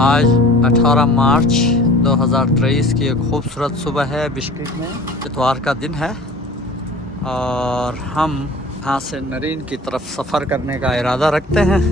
आज 18 मार्च 2023 की एक खूबसूरत सुबह है बिश्केक में। इतवार का दिन है और हम यहाँ से नरीन की तरफ सफ़र करने का इरादा रखते हैं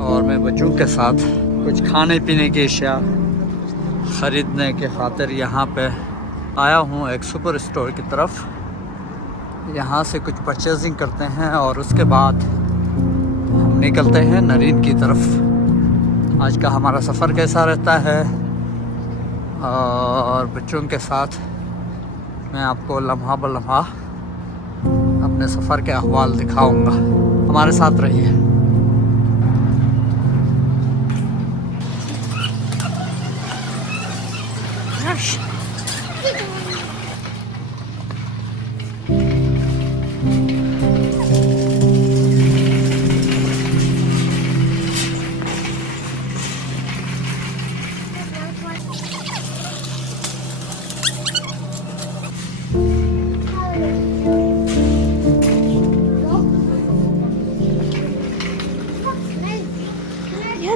और मैं बच्चों के साथ कुछ खाने पीने की अशिया ख़रीदने के खातिर यहाँ पे आया हूँ एक सुपर स्टोर की तरफ। यहाँ से कुछ परचेजिंग करते हैं और उसके बाद हम निकलते हैं नरीन की तरफ। आज का हमारा सफ़र कैसा रहता है और बच्चों के साथ मैं आपको लम्हा ब लम्हा अपने सफ़र के अहवाल दिखाऊंगा। हमारे साथ रहिए।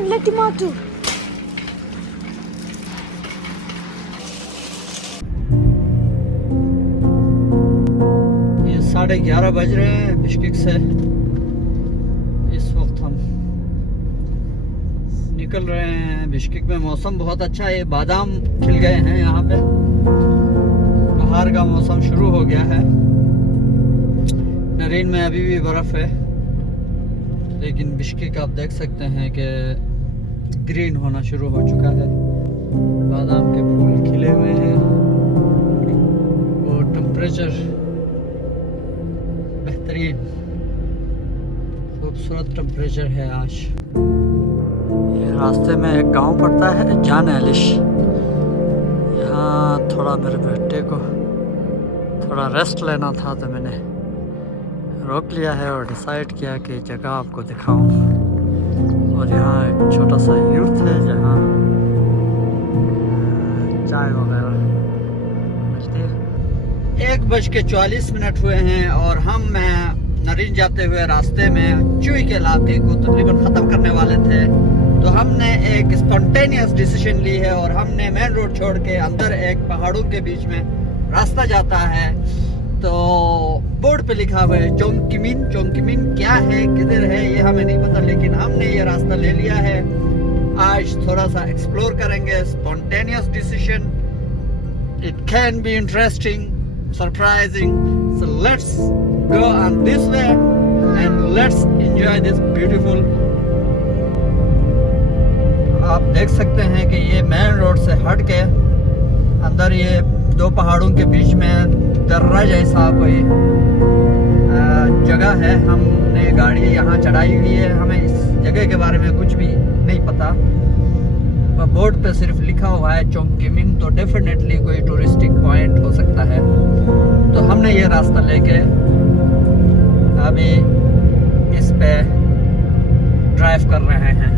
Let him out too. ये 11:30 बज रहे हैं बिश्केक से। इस वक्त हम निकल रहे हैं। बिश्केक में मौसम बहुत अच्छा है। बादाम खिल गए हैं यहाँ पे। बाहर का मौसम शुरू हो गया है। नरीन में अभी भी बर्फ़ है, लेकिन बिश्केक आप देख सकते हैं कि ग्रीन होना शुरू हो चुका है। बादाम के फूल खिले हुए हैं और टेम्परेचर बेहतरीन, खूबसूरत टेम्परेचर है आज। ये रास्ते में एक गांव पड़ता है जान एलिश। यहाँ थोड़ा मेरे बेटे को थोड़ा रेस्ट लेना था तो मैंने रोक लिया है और डिसाइड किया कि जगह आपको दिखाऊं। और यहाँ एक छोटा सा यूथ है जहाँ चाय वगैरह मिलती है। 1:44 हुए हैं और हम नरीन जाते हुए रास्ते में चुई के इलाके को तकरीबन ख़त्म करने वाले थे, तो हमने एक स्पॉन्टेनियस डिसीजन ली है और हमने मेन रोड छोड़ के अंदर एक पहाड़ों के बीच में रास्ता जाता है। तो बोर्ड पे लिखा हुआ है चोंगकिमिन। चोंगकिमिन क्या है, किधर है, ये हमें नहीं पता, लेकिन हमने ये रास्ता ले लिया है। आज थोड़ा सा एक्सप्लोर करेंगे। Spontaneous decision, it can be interesting, surprising, so let's go on this way and let's enjoy this beautiful. आप देख सकते हैं कि ये मेन रोड से हट के अंदर ये दो पहाड़ों के बीच में दर्रा जैसा कोई जगह है। हमने गाड़ी यहाँ चढ़ाई हुई है। हमें इस जगह के बारे में कुछ भी नहीं पता। बोर्ड पे सिर्फ लिखा हुआ है चोंगकिमिन, तो डेफिनेटली कोई टूरिस्टिक पॉइंट हो सकता है। तो हमने ये रास्ता लेके अभी इस पे ड्राइव कर रहे हैं।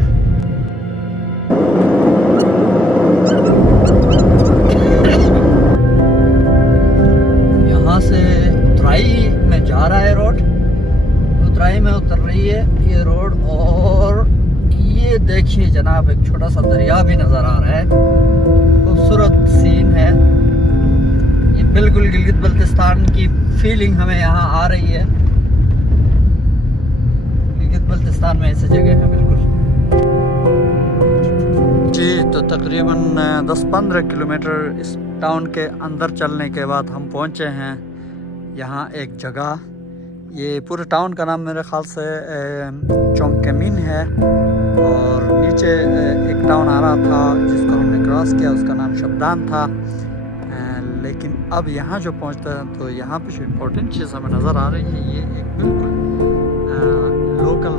से उतराई में जा रहा है रोड, उतराई में उतर रही है ये रोड। और ये देखिए जनाब, एक छोटा सा दरिया भी नजर आ रहा है। खूबसूरत सीन है। ये बिल्कुल गिलगित बल्तिस्तान की फीलिंग हमें यहाँ आ रही है। गिलगित बल्तिस्तान में ऐसी जगह है बिल्कुल जी। तो तकरीबन 10-15 किलोमीटर इस टाउन के अंदर चलने के बाद हम पहुँचे हैं यहाँ एक जगह। ये पूरे टाउन का नाम मेरे ख़्याल से चोंगकिमिन है। और नीचे एक टाउन आ रहा था जिसको हमने क्रॉस किया, उसका नाम शब्दान था। लेकिन अब यहाँ जो पहुँचते हैं तो यहाँ पे जो इम्पोर्टेंट चीज़ हमें नज़र आ रही है, ये एक बिल्कुल लोकल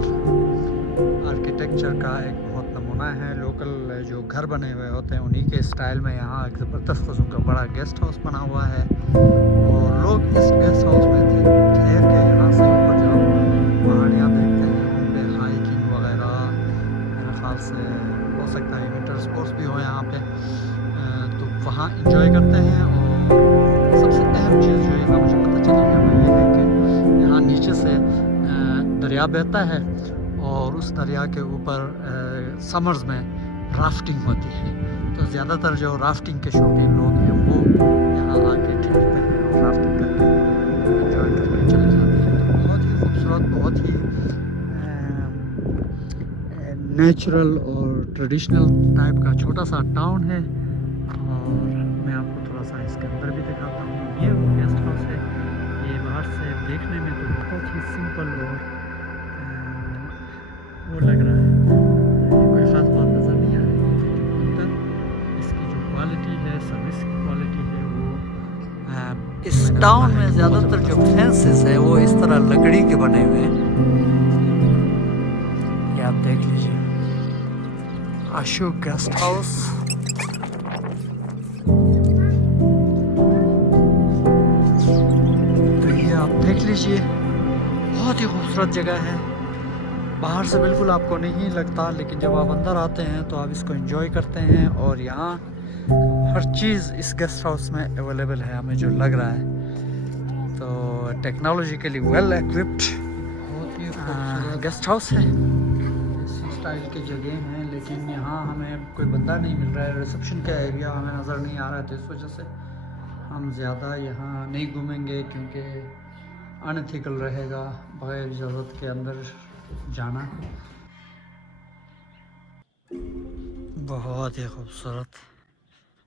आर्किटेक्चर का एक बहुत नमूना है। लोकल जो घर बने हुए होते हैं उन्हीं के स्टाइल में यहाँ एक ज़बरदस्त किस्म का बड़ा गेस्ट हाउस बना हुआ है। और लोग इस गेस्ट हाउस में ठहर के यहाँ से ऊपर जाओ पहाड़ियाँ देखते हैं, वहाँ पे हाइकिंग वगैरह मेरे ख्याल से हो सकता है विंटर स्पोर्ट्स भी हो यहाँ पे, तो वहाँ इंजॉय करते हैं। और सबसे अहम चीज़ जो यहाँ मुझे पता चली है वो ये है कि यहाँ नीचे से दरिया बहता है और उस दरिया के ऊपर समर्स में राफ्टिंग होती है। तो ज़्यादातर जो राफ्टिंग के शौकीन लोग हैं वो यहाँ आके ठहरते हैं और राफ्टिंग करके एंजॉय करके चले जाते हैं। तो बहुत ही खूबसूरत, बहुत ही नेचुरल और ट्रेडिशनल टाइप का छोटा सा टाउन है। और मैं आपको थोड़ा सा इसके अंदर भी दिखाता हूँ। ये वो गेस्ट हाउस है। ये बाहर से देखने में तो बहुत ही सिंपल और वो लग रहा है, कोई ख़ास बात नज़र नहीं आ रही है, लेकिन अंदर इसकी जो क्वालिटी है, सर्विस की क्वालिटी है, वो इस टाउन में ज़्यादातर जो फेंसेस है वो इस तरह लकड़ी के बने हुए हैं। ये आप देख लीजिए, अशोक गेस्ट हाउस। तो ये आप देख लीजिए, बहुत ही खूबसूरत जगह है। बाहर से बिल्कुल आपको नहीं लगता, लेकिन जब आप अंदर आते हैं तो आप इसको एंजॉय करते हैं। और यहाँ हर चीज़ इस गेस्ट हाउस में अवेलेबल है, हमें जो लग रहा है। तो टेक्नोलॉजिकली वेल इक्विप्ड बहुत ही गेस्ट हाउस है। इसी स्टाइल की जगह हैं, लेकिन यहाँ हमें कोई बंदा नहीं मिल रहा है। रिसेप्शन का एरिया हमें नज़र नहीं आ रहा है, तो इस वजह से हम ज़्यादा यहाँ नहीं घूमेंगे, क्योंकि अनएथिकल रहेगा बगैर इजाज़त के अंदर जाना। बहुत ही खूबसूरत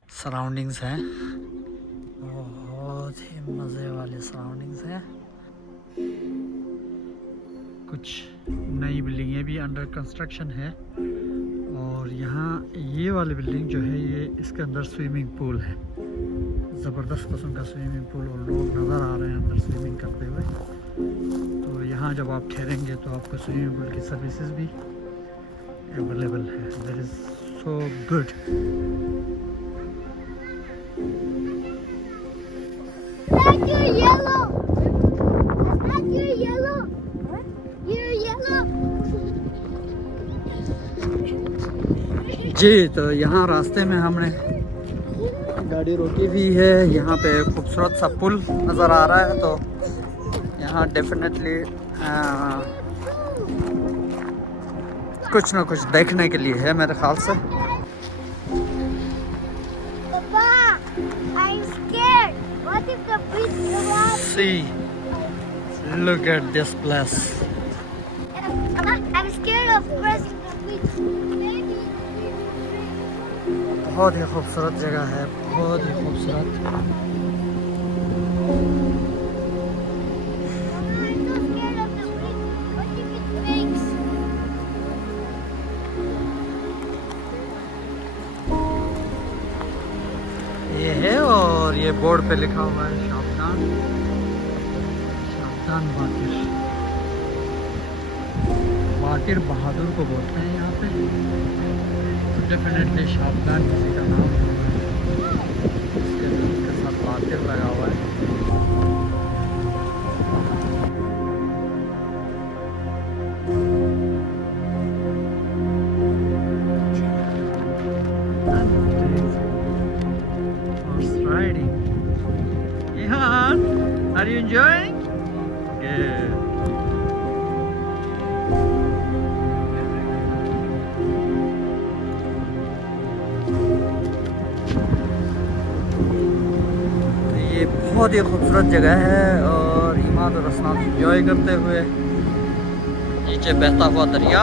सराउंडिंग्स हैं, बहुत ही मज़े वाले सराउंडिंग्स हैं। कुछ नई बिल्डिंगें भी अंडर कंस्ट्रक्शन है। और यहाँ ये वाली बिल्डिंग जो है, ये इसके अंदर स्विमिंग पूल है, ज़बरदस्त किस्म का स्विमिंग पूल, और लोग नज़र आ रहे हैं अंदर स्विमिंग करते हुए। तो यहाँ जब आप ठहरेंगे तो आपको स्विमिंग पूल की सर्विसेज भी अवेलेबल है। That is so good. जी, तो यहाँ रास्ते में हमने गाड़ी रोकी भी है। यहाँ पे खूबसूरत सा पुल नज़र आ रहा है, तो यहाँ डेफिनेटली कुछ ना कुछ देखने के लिए है मेरे ख्याल से। See, look at this place. I'm scared of crossing the bridge. बहुत ही खूबसूरत जगह है, बहुत ही खूबसूरत। ये है, और ये बोर्ड पे लिखा हुआ है सावधान, सावधान बाकिर। बाकिर बहादुर को बोलते हैं यहाँ पे। तो डेफिनेटली सावधान किसी का नाम होगा, इसके साथ बाकिर लगा हुआ है। Are you enjoying? Good. ये बहुत ही खूबसूरत जगह है, और इमाद और असनाद एंजॉय करते हुए नीचे बहता हुआ दरिया।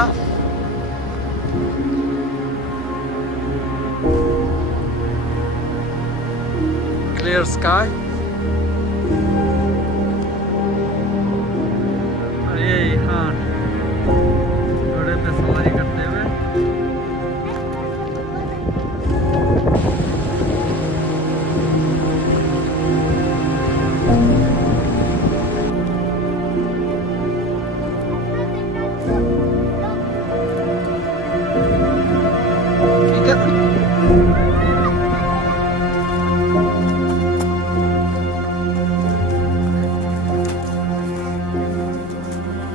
Clear sky. घोड़े पे सवारी करते हुए ठीक है।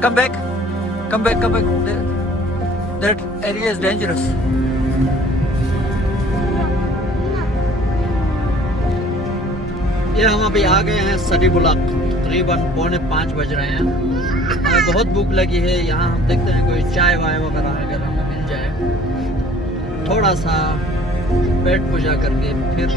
Come back, come back, come back. That area is dangerous. ये हम अभी आ गए हैं सरी बुलाक, तकरीबन 4:45 बज रहे हैं। हमें बहुत भूख लगी है। यहाँ हम देखते हैं कोई चाय वाय वगैरह अगर हमें मिल जाए थोड़ा सा पेट पूजा करके फिर